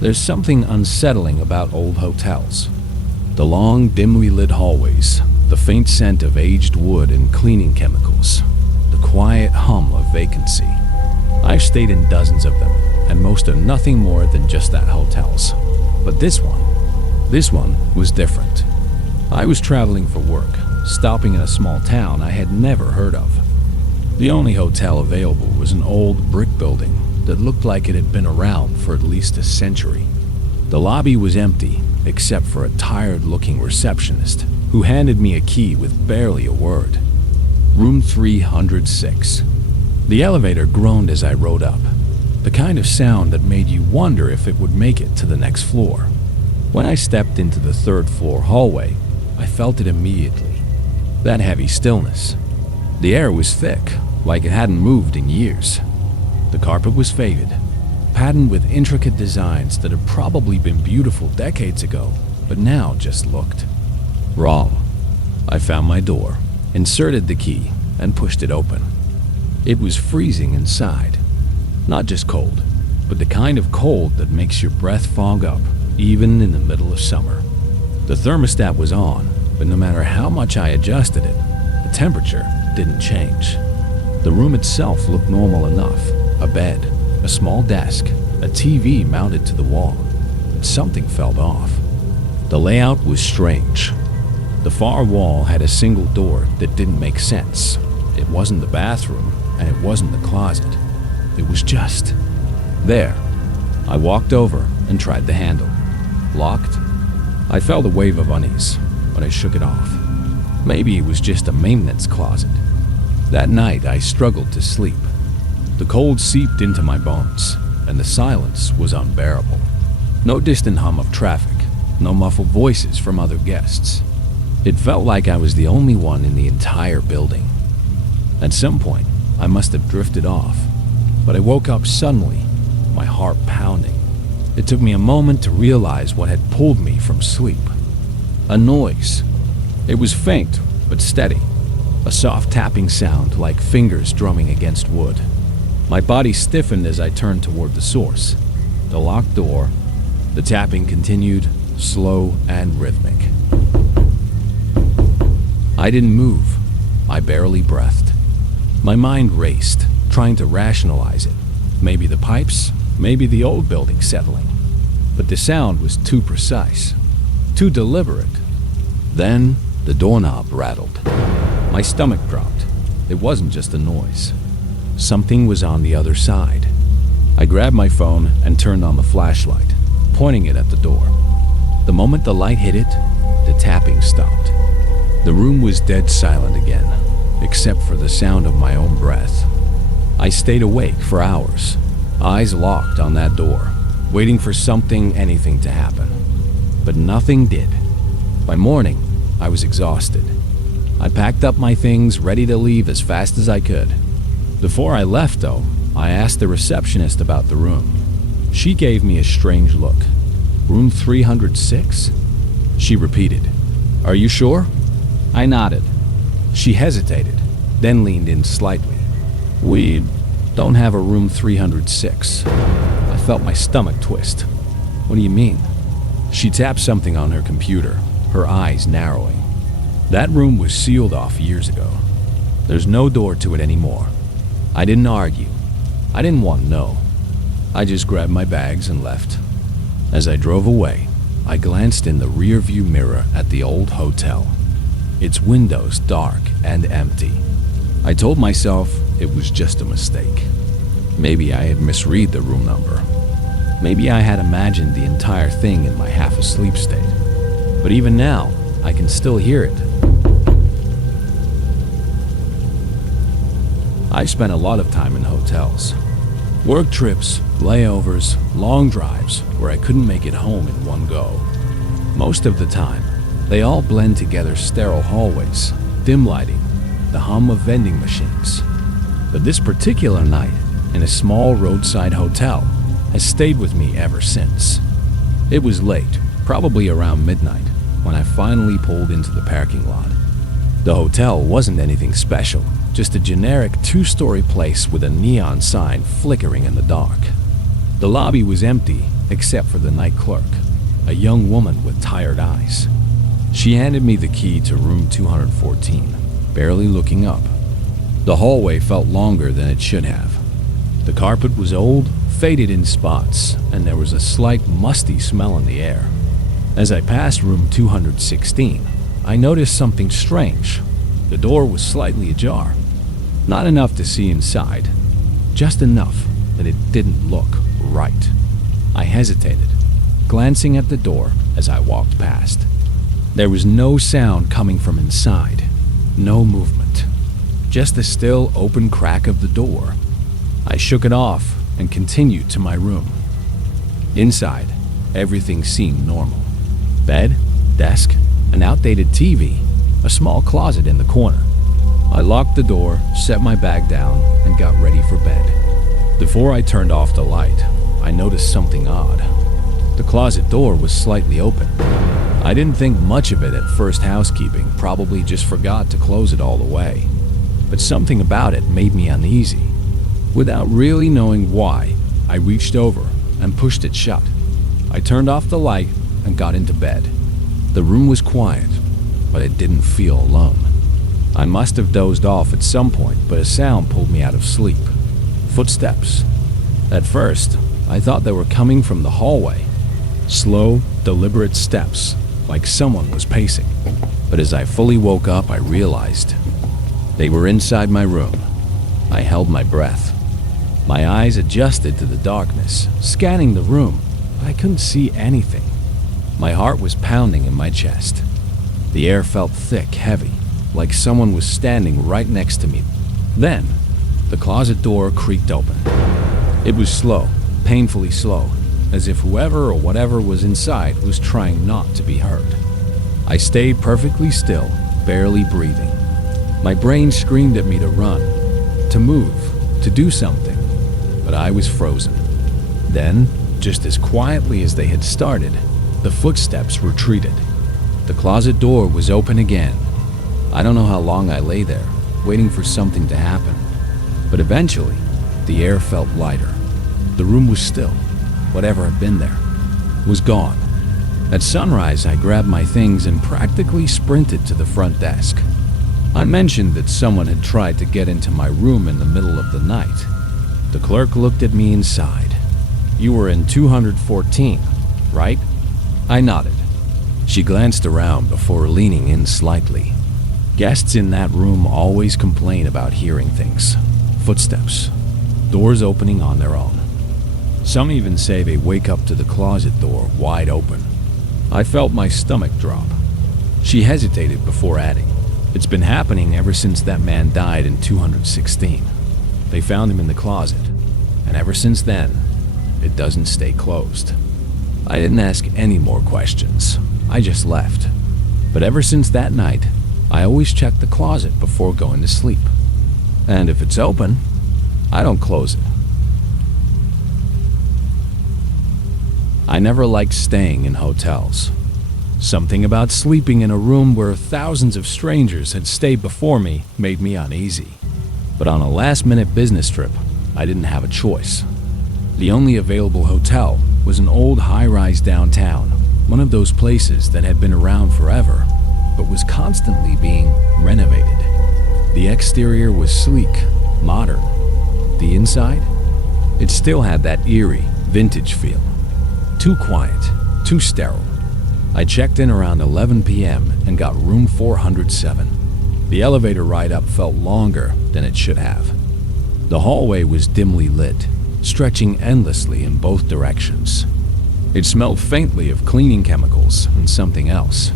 There's something unsettling about old hotels. The long, dimly lit hallways, the faint scent of aged wood and cleaning chemicals, the quiet hum of vacancy. I've stayed in dozens of them, and most are nothing more than just that, hotels. But this one was different. I was traveling for work, stopping in a small town I had never heard of. The only hotel available was an old brick building that looked like it had been around for at least a century. The lobby was empty, except for a tired-looking receptionist who handed me a key with barely a word. Room 306. The elevator groaned as I rode up, the kind of sound that made you wonder if it would make it to the next floor. When I stepped into the third-floor hallway, I felt it immediately. That heavy stillness. The air was thick, like it hadn't moved in years. The carpet was faded, patterned with intricate designs that had probably been beautiful decades ago, but now just looked wrong. I found my door, inserted the key, and pushed it open. It was freezing inside. Not just cold, but the kind of cold that makes your breath fog up, even in the middle of summer. The thermostat was on, but no matter how much I adjusted it, the temperature didn't change. The room itself looked normal enough. A bed, a small desk, a TV mounted to the wall. But something felt off. The layout was strange. The far wall had a single door that didn't make sense. It wasn't the bathroom, and it wasn't the closet. It was just there. I walked over and tried the handle. Locked. I felt a wave of unease, but I shook it off. Maybe it was just a maintenance closet. That night, I struggled to sleep. The cold seeped into my bones, and the silence was unbearable. No distant hum of traffic, no muffled voices from other guests. It felt like I was the only one in the entire building. At some point, I must have drifted off, but I woke up suddenly, my heart pounding. It took me a moment to realize what had pulled me from sleep. A noise. It was faint, but steady. A soft tapping sound like fingers drumming against wood. My body stiffened as I turned toward the source. The locked door. The tapping continued, slow and rhythmic. I didn't move. I barely breathed. My mind raced, trying to rationalize it. Maybe the pipes, maybe the old building settling. But the sound was too precise, too deliberate. Then the doorknob rattled. My stomach dropped. It wasn't just a noise. Something was on the other side. I grabbed my phone and turned on the flashlight, pointing it at the door. The moment the light hit it, the tapping stopped. The room was dead silent again, except for the sound of my own breath. I stayed awake for hours, eyes locked on that door, waiting for anything to happen. But nothing did. By morning, I was exhausted. I packed up my things, ready to leave as fast as I could. Before I left, though, I asked the receptionist about the room. She gave me a strange look. Room 306? She repeated. Are you sure? I nodded. She hesitated, then leaned in slightly. We don't have a room 306. I felt my stomach twist. What do you mean? She tapped something on her computer, her eyes narrowing. That room was sealed off years ago. There's no door to it anymore. I didn't argue. I didn't want to know. I just grabbed my bags and left. As I drove away, I glanced in the rearview mirror at the old hotel. Its windows dark and empty. I told myself it was just a mistake. Maybe I had misread the room number. Maybe I had imagined the entire thing in my half-asleep state. But even now, I can still hear it. I spent a lot of time in hotels. Work trips, layovers, long drives where I couldn't make it home in one go. Most of the time, they all blend together: sterile hallways, dim lighting, the hum of vending machines. But this particular night, in a small roadside hotel, has stayed with me ever since. It was late, probably around midnight, when I finally pulled into the parking lot. The hotel wasn't anything special, just a generic two-story place with a neon sign flickering in the dark. The lobby was empty except for the night clerk, a young woman with tired eyes. She handed me the key to room 214, barely looking up. The hallway felt longer than it should have. The carpet was old, faded in spots, and there was a slight musty smell in the air. As I passed room 216, I noticed something strange. The door was slightly ajar. Not enough to see inside, just enough that it didn't look right. I hesitated, glancing at the door as I walked past. There was no sound coming from inside, no movement, just the still open crack of the door. I shook it off and continued to my room. Inside, everything seemed normal. Bed, desk, an outdated TV, a small closet in the corner. I locked the door, set my bag down, and got ready for bed. Before I turned off the light, I noticed something odd. The closet door was slightly open. I didn't think much of it at first housekeeping, probably just forgot to close it all the way. But something about it made me uneasy. Without really knowing why, I reached over and pushed it shut. I turned off the light and got into bed. The room was quiet, but it didn't feel alone. I must have dozed off at some point, but a sound pulled me out of sleep. Footsteps. At first, I thought they were coming from the hallway. Slow, deliberate steps, like someone was pacing. But as I fully woke up, I realized they were inside my room. I held my breath. My eyes adjusted to the darkness, scanning the room, but I couldn't see anything. My heart was pounding in my chest. The air felt thick, heavy, like someone was standing right next to me. Then, the closet door creaked open. It was slow, painfully slow, as if whoever or whatever was inside was trying not to be heard. I stayed perfectly still, barely breathing. My brain screamed at me to run, to move, to do something, but I was frozen. Then, just as quietly as they had started, the footsteps retreated. The closet door was open again. I don't know how long I lay there, waiting for something to happen, but eventually, the air felt lighter. The room was still. Whatever had been there was gone. At sunrise, I grabbed my things and practically sprinted to the front desk. I mentioned that someone had tried to get into my room in the middle of the night. The clerk looked at me and sighed. "You were in 214, right?" I nodded. She glanced around before leaning in slightly. Guests in that room always complain about hearing things. Footsteps. Doors opening on their own. Some even say they wake up to the closet door wide open. I felt my stomach drop. She hesitated before adding, "It's been happening ever since that man died in 216. They found him in the closet, and ever since then, it doesn't stay closed." I didn't ask any more questions. I just left. But ever since that night, I always check the closet before going to sleep. And if it's open, I don't close it. I never liked staying in hotels. Something about sleeping in a room where thousands of strangers had stayed before me made me uneasy. But on a last-minute business trip, I didn't have a choice. The only available hotel was an old high-rise downtown, one of those places that had been around forever, but was constantly being renovated. The exterior was sleek, modern. The inside? It still had that eerie, vintage feel. Too quiet, too sterile. I checked in around 11 p.m. and got room 407. The elevator ride up felt longer than it should have. The hallway was dimly lit, stretching endlessly in both directions. It smelled faintly of cleaning chemicals and something else.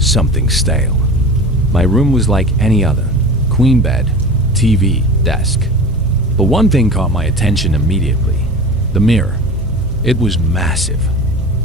Something stale. My room was like any other. Queen bed, TV, desk. But one thing caught my attention immediately. The mirror. It was massive,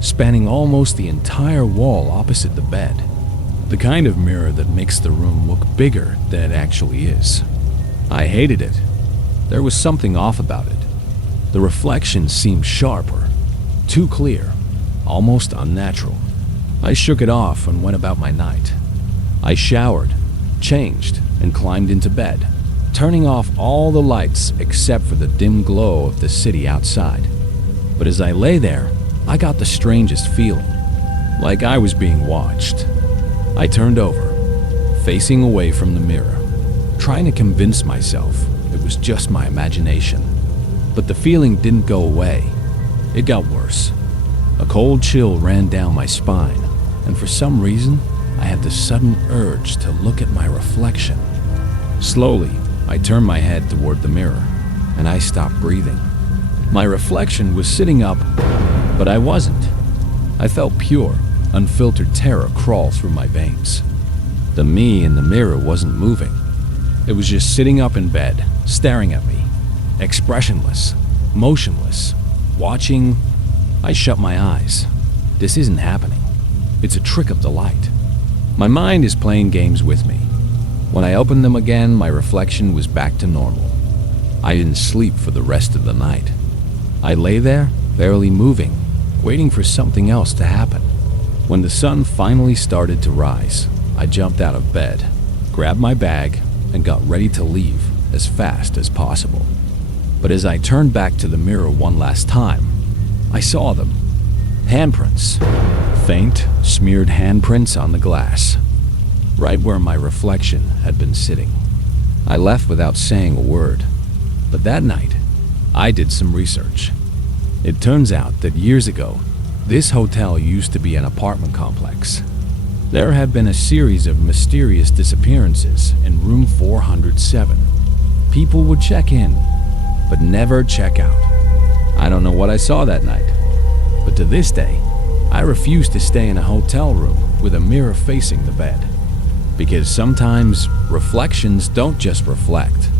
spanning almost the entire wall opposite the bed. The kind of mirror that makes the room look bigger than it actually is. I hated it. There was something off about it. The reflection seemed sharper, too clear, almost unnatural. I shook it off and went about my night. I showered, changed, and climbed into bed, turning off all the lights except for the dim glow of the city outside. But as I lay there, I got the strangest feeling, like I was being watched. I turned over, facing away from the mirror, trying to convince myself it was just my imagination. But the feeling didn't go away. It got worse. A cold chill ran down my spine, and for some reason, I had this sudden urge to look at my reflection. Slowly, I turned my head toward the mirror, and I stopped breathing. My reflection was sitting up, but I wasn't. I felt pure, unfiltered terror crawl through my veins. The me in the mirror wasn't moving. It was just sitting up in bed, staring at me, expressionless, motionless, watching. I shut my eyes. This isn't happening. It's a trick of the light. My mind is playing games with me. When I opened them again, my reflection was back to normal. I didn't sleep for the rest of the night. I lay there, barely moving, waiting for something else to happen. When the sun finally started to rise, I jumped out of bed, grabbed my bag, and got ready to leave as fast as possible. But as I turned back to the mirror one last time, I saw them. Handprints. Faint, smeared handprints on the glass, right where my reflection had been sitting. I left without saying a word. But that night, I did some research. It turns out that years ago, this hotel used to be an apartment complex. There had been a series of mysterious disappearances in room 407. People would check in, but never check out. I don't know what I saw that night, but to this day, I refuse to stay in a hotel room with a mirror facing the bed. Because sometimes reflections don't just reflect,